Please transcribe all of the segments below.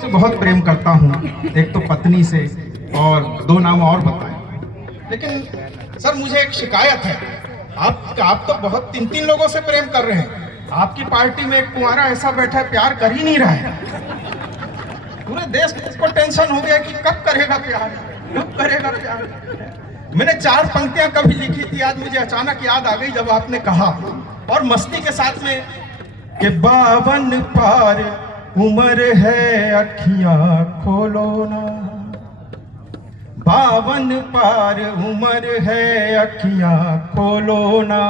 से बहुत प्रेम करता हूँ, एक तो पत्नी से और दो नाम और बताए। लेकिन सर मुझे एक शिकायत है, आप तो बहुत तीन लोगों से प्रेम कर रहे हैं। आपकी पार्टी में एक कुंवारा ऐसा बैठा है, प्यार कर ही नहीं रहा है। पूरे देश को टेंशन हो गया कि कब करेगा प्यार, कब करेगा प्यार। मैंने 4 पंक्तियां कभी लिखी थी, आज मुझे अचानक याद आ गई जब आपने कहा, और मस्ती के साथ में कि 52 पार उम्र है अखियां खोलो ना, 52 पार उम्र है अखियां खोलो ना,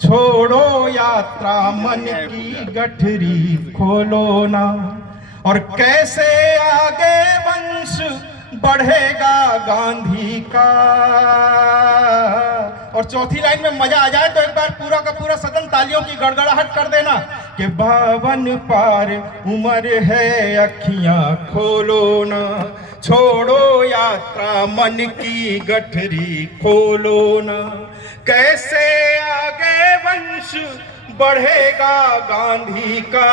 छोड़ो यात्रा मन की गठरी खोलो ना, और कैसे आगे वंश बढ़ेगा गांधी का। और चौथी लाइन में मजा आ जाए तो एक बार पूरा का पूरा सदन तालियों की गड़गड़ाहट कर देना कि 52 पार उम्र है अखियां खोलो ना, छोड़ो यात्रा मन की गठरी खोलो ना, कैसे आगे वंश बढ़ेगा गांधी का,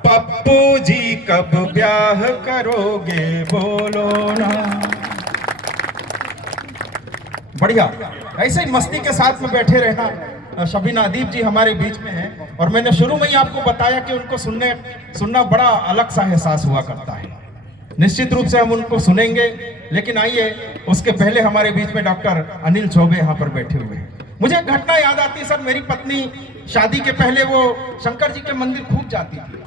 पप्पू जी कब ब्याह करोगे बोलो ना। बढ़िया, ऐसे ही मस्ती के साथ में बैठे रहना। शबीना अदीब जी हमारे बीच में हैं, और मैंने शुरू में ही आपको बताया कि उनको सुनना बड़ा अलग सा एहसास हुआ करता है। निश्चित रूप से हम उनको सुनेंगे, लेकिन आइए उसके पहले हमारे बीच में डॉक्टर अनिल चौबे यहाँ पर बैठे हुए हैं। मुझे एक घटना याद आती है सर, मेरी पत्नी शादी के पहले वो शंकर जी के मंदिर खूब जाती थी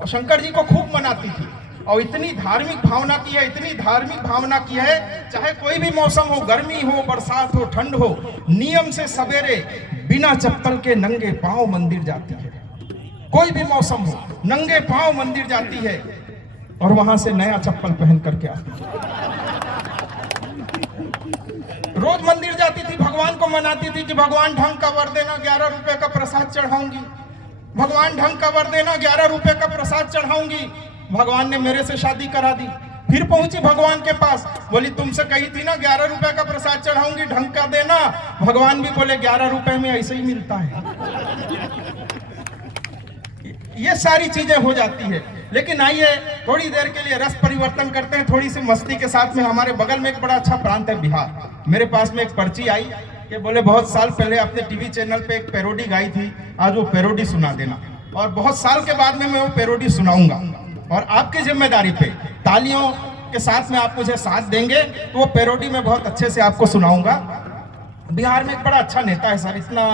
और शंकर जी को खूब मनाती थी, और इतनी धार्मिक भावना की है, इतनी धार्मिक भावना की है, चाहे कोई भी मौसम हो, गर्मी हो, बरसात हो, ठंड हो, नियम से सवेरे बिना चप्पल के नंगे पांव मंदिर जाती है। कोई भी मौसम हो, नंगे पांव मंदिर जाती है और वहां से नया चप्पल पहन करके आती है। रोज मंदिर जाती थी, भगवान को मनाती थी कि भगवान ढंग का वर देना, 11 रुपए का प्रसाद चढ़ाऊंगी, भगवान ढंग का वर देना, 11 रुपए का प्रसाद चढ़ाऊंगी। भगवान ने मेरे से शादी करा दी। फिर पहुंची भगवान के पास, बोली तुमसे कही थी ना 11 रुपए का प्रसाद चढ़ाऊंगी, ढंग का देना। भगवान भी बोले 11 रुपए में ऐसे ही मिलता है। ये सारी चीजें हो जाती है। लेकिन आइए थोड़ी देर के लिए रस परिवर्तन करते हैं, थोड़ी सी मस्ती के साथ में। हमारे बगल में एक बड़ा अच्छा प्रांत है बिहार। मेरे पास में एक पर्ची आई कि बोले बहुत साल पहले आपने टीवी चैनल पे एक पैरोडी गाई थी, आज वो पैरोडी सुना देना। और बहुत साल के बाद में मैं वो पैरोडी सुनाऊंगा, और आपकी जिम्मेदारी पे तालियों के साथ में आप मुझे साथ देंगे तो वो पैरोडी में बहुत अच्छे से आपको सुनाऊंगा। बिहार में एक बड़ा अच्छा नेता है सर, इतना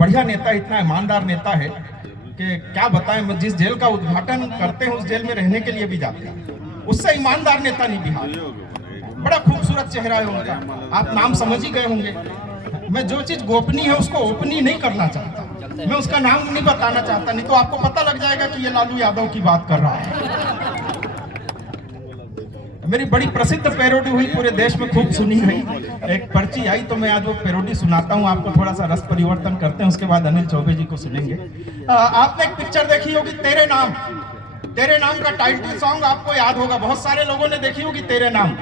बढ़िया नेता, इतना ईमानदार नेता है कि क्या बताएं। जिस जेल का उद्घाटन करते हैं उस जेल में रहने के लिए भी जाते हैं। उससे ईमानदार नेता नहीं बिहार। बड़ा खूबसूरत चेहरा है उनका, आप नाम समझ ही गए होंगे। मैं जो चीज गोपनीय है उसको ओपनीय नहीं करना चाहता, मैं उसका नाम नहीं बताना चाहता, नहीं तो आपको पता लग जाएगा कि ये लालू यादव की बात कर रहा है। मेरी बड़ी प्रसिद्ध पैरोडी हुई, पूरे देश में खूब सुनी गई। एक पर्ची आई तो मैं आज वो पैरोडी सुनाता हूँ आपको, थोड़ा सा रस परिवर्तन करते हैं, उसके बाद अनिल चौबे जी को सुनेंगे। आपने एक पिक्चर देखी होगी तेरे नाम, तेरे नाम का टाइटल सॉन्ग आपको याद होगा। बहुत सारे लोगों ने देखी होगी तेरे नाम,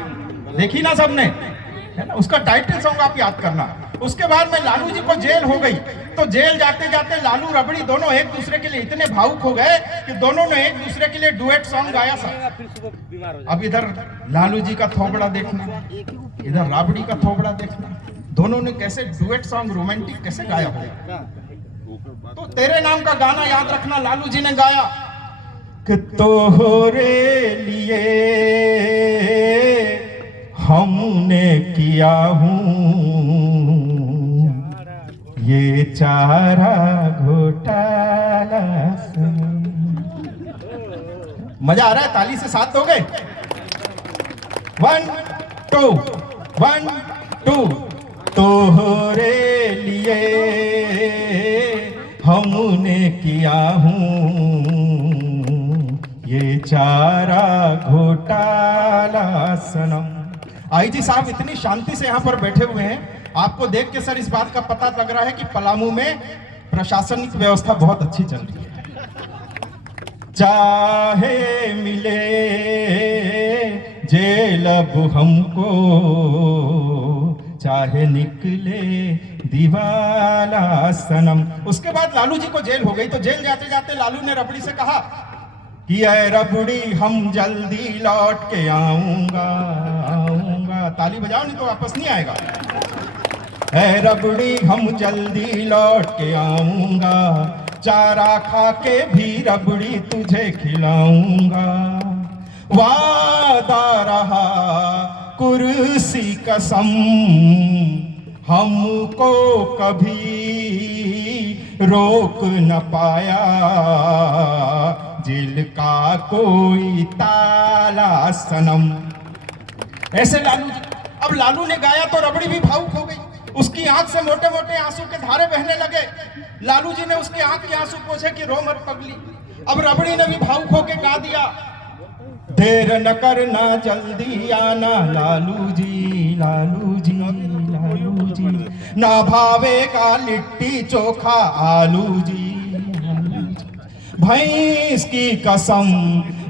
देखी ना सबने, है ना। उसका टाइटल सॉन्ग आप याद करना। उसके बाद में लालू जी को जेल हो गई, तो जेल जाते जाते लालू रबड़ी दोनों एक दूसरे के लिए इतने भावुक हो गए कि दोनों ने एक दूसरे के लिए डुएट सॉन्ग गाया सर। अब इधर लालू जी का थोबड़ा देखना, इधर राबड़ी का थोबड़ा देखना, दोनों ने कैसे डुएट सॉन्ग रोमांटिक कैसे गाया होगा। तो तेरे नाम का गाना याद रखना, लालू जी ने गाया कि तोहरे लिए हमने किया हूँ ये चारा घोटाला। मजा आ रहा है, ताली से साथ दोगे? 1 2 1 2। तोहरे लिए हमने किया हूँ ये चारा घोटाला सनम। आईजी साहब इतनी शांति से यहाँ पर बैठे हुए हैं, आपको देख के सर इस बात का पता लग रहा है कि पलामू में प्रशासनिक व्यवस्था बहुत अच्छी चल रही है। चाहे मिले जेल अब हमको, चाहे निकले दीवाला सनम। उसके बाद लालू जी को जेल हो गई, तो जेल जाते जाते लालू ने रबड़ी से कहा कि ऐ रबड़ी हम जल्दी लौट के आऊंगा आऊंगा। ताली बजाओ नहीं तो वापस नहीं आएगा। ऐ रबड़ी हम जल्दी लौट के आऊंगा, चारा खा के भी रबड़ी तुझे खिलाऊंगा। वादा रहा कुर्सी कसम, हमको कभी रोक न पाया, जेल का कोई ताला सनम। ऐसे लालू जी, अब लालू ने गाया तो रबड़ी भी भावुक हो गई, उसकी आंख से मोटे मोटे आंसू के धारे बहने लगे। लालू जी ने उसके आंख के आंसू पोंछे कि रो मत पगली। अब रबड़ी ने भी भावुक होके गा दिया, देर न करना जल्दी आना लालू जी लालू जी लालू जी, ना भावेगा लिट्टी चोखा आलू जी। भैंस की कसम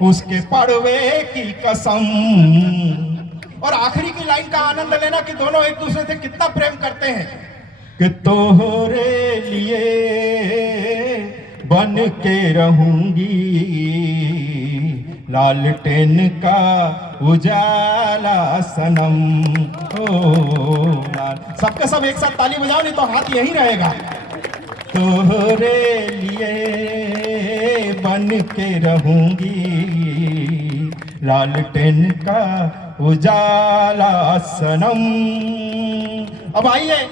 उसके पड़वे की कसम। और आखिरी की लाइन का आनंद लेना कि दोनों एक दूसरे से कितना प्रेम करते हैं कि तोहरे लिए बन के रहूंगी, लालटेन का उजाला सनम। ओ सबके सब एक साथ ताली बजाओ नहीं तो हाथ यहीं रहेगा। तोहरे लिए बन के रहूंगी, लालटेन का उजाला सनम। अब आइए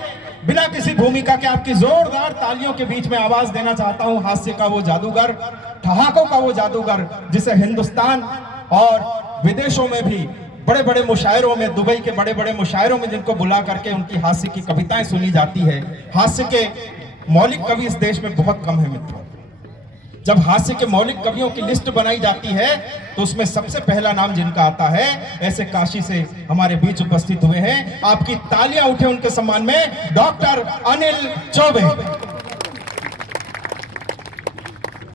बिना किसी भूमिका के आपकी जोरदार तालियों के बीच में आवाज देना चाहता हूं हास्य का वो जादूगर, ठहाकों का वो जादूगर, जिसे हिंदुस्तान और विदेशों में भी बड़े बड़े मुशायरों में, दुबई के बड़े बड़े मुशायरों में जिनको बुला करके उनकी हास्य की कविताएं सुनी जाती है। हास्य के मौलिक कवि इस देश में बहुत कम है मित्रों। जब हास्य के मौलिक कवियों की लिस्ट बनाई जाती है तो उसमें सबसे पहला नाम जिनका आता है, ऐसे काशी से हमारे बीच उपस्थित हुए हैं, आपकी तालियां उठे उनके सम्मान में, डॉक्टर अनिल चौबे।